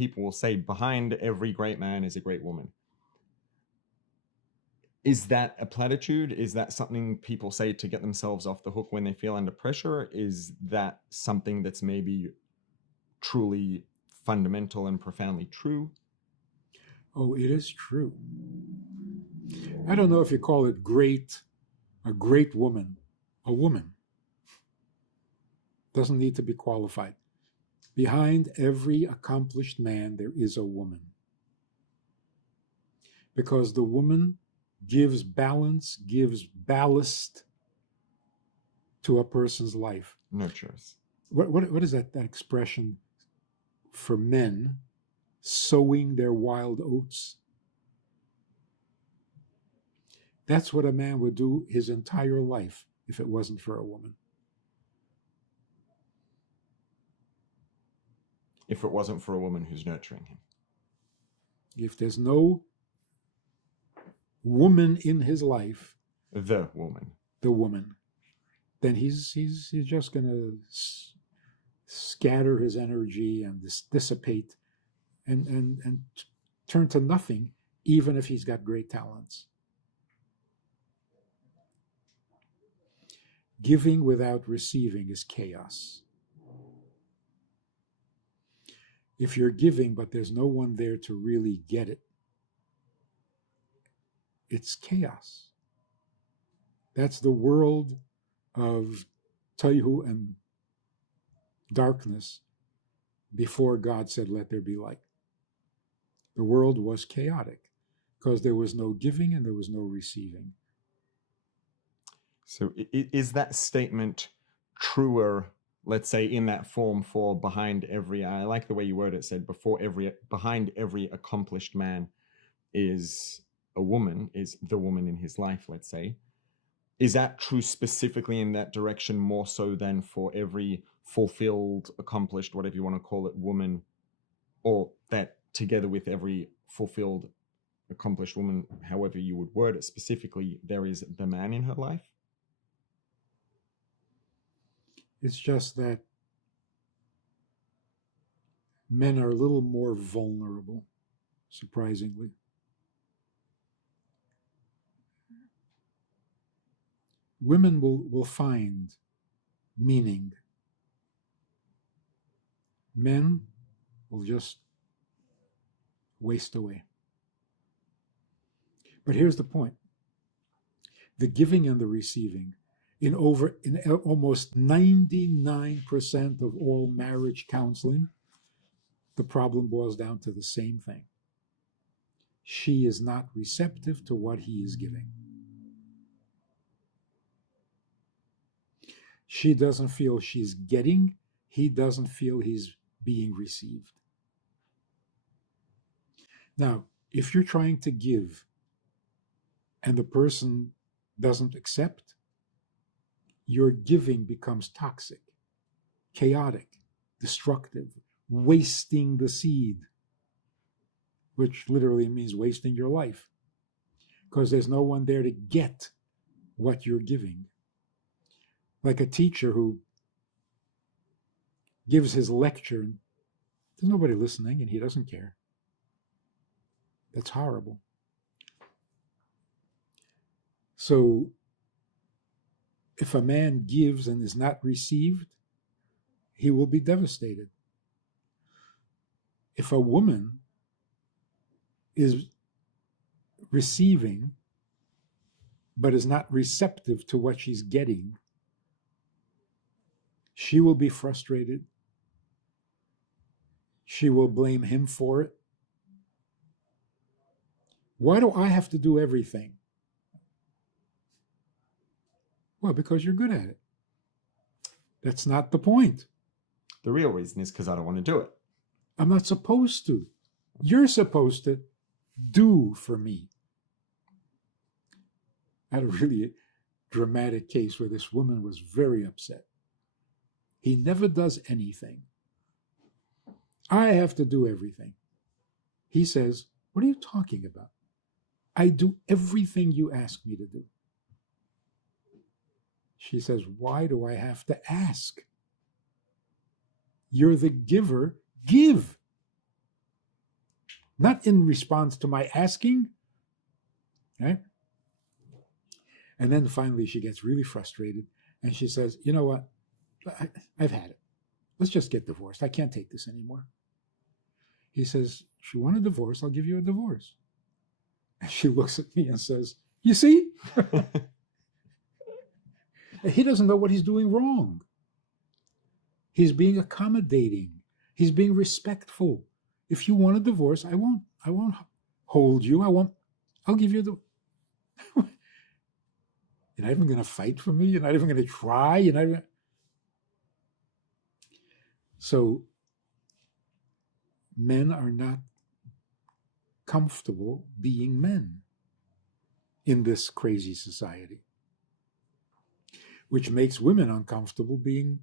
people will say behind every great man is a great woman. Is that a platitude? Is that something people say to get themselves off the hook when they feel under pressure? Is that something that's maybe truly fundamental and profoundly true? Oh, it is true. I don't know if you call it great, a great woman, a woman. Doesn't need to be qualified. Behind every accomplished man, there is a woman. Because the woman gives balance, gives ballast to a person's life. Nurtures. What is that expression for men? Sowing their wild oats. That's what a man would do his entire life if it wasn't for a woman. If it wasn't for a woman who's nurturing him. If there's no woman in his life, the woman, then he's just going to scatter his energy and dissipate and turn to nothing, even if he's got great talents. Giving without receiving is chaos. If you're giving, but there's no one there to really get it, it's chaos. That's the world of Tohu and darkness before God said, let there be light. The world was chaotic because there was no giving and there was no receiving. So is that statement truer, let's say, in that form for behind every, I like the way you word it, said behind every accomplished man is a woman, is the woman in his life, let's say. Is that true specifically in that direction more so than for every fulfilled, accomplished, whatever you want to call it, woman, or that together with every fulfilled, accomplished woman, however you would word it specifically, there is the man in her life? It's just that men are a little more vulnerable, surprisingly. Women will find meaning. Men will just waste away. But here's the point. The giving and the receiving, in almost 99% of all marriage counseling, the problem boils down to the same thing. She is not receptive to what he is giving. She doesn't feel she's getting, he doesn't feel he's being received. Now, if you're trying to give and the person doesn't accept, your giving becomes toxic, chaotic, destructive, wasting the seed, which literally means wasting your life, because there's no one there to get what you're giving. Like a teacher who gives his lecture and there's nobody listening and he doesn't care. That's horrible. So if a man gives and is not received, he will be devastated. If a woman is receiving but is not receptive to what she's getting, she will be frustrated. She will blame him for it. Why do I have to do everything? Well, because you're good at it. That's not the point. The real reason is because I don't want to do it. I'm not supposed to. You're supposed to do for me. I had a really dramatic case where this woman was very upset. He never does anything. I have to do everything. He says, what are you talking about? I do everything you ask me to do. She says, why do I have to ask? You're the giver. Give. not in response to my asking, right? And then finally she gets really frustrated and she says, you know what? I've had it. Let's just get divorced. I can't take this anymore. He says, if you want a divorce, I'll give you a divorce. And she looks at me and says, you see? He doesn't know what he's doing wrong. He's being accommodating. He's being respectful. If you want a divorce, I won't hold you. I'll give you the. You're not even going to fight for me. You're not even going to try. You're not even. So men are not comfortable being men in this crazy society, which makes women uncomfortable being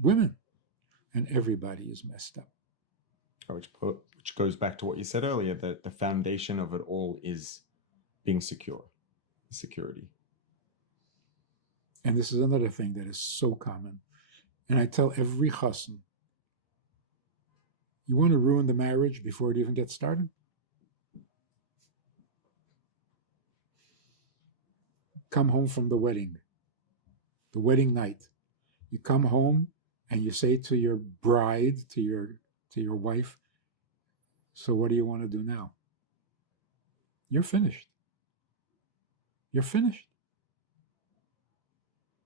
women, and everybody is messed up. Which goes back to what you said earlier, that the foundation of it all is being secure, security. And this is another thing that is so common. And I tell every chassan, you want to ruin the marriage before it even gets started? Come home from the wedding night. You come home and you say to your bride, to your wife, so what do you want to do now? You're finished. You're finished.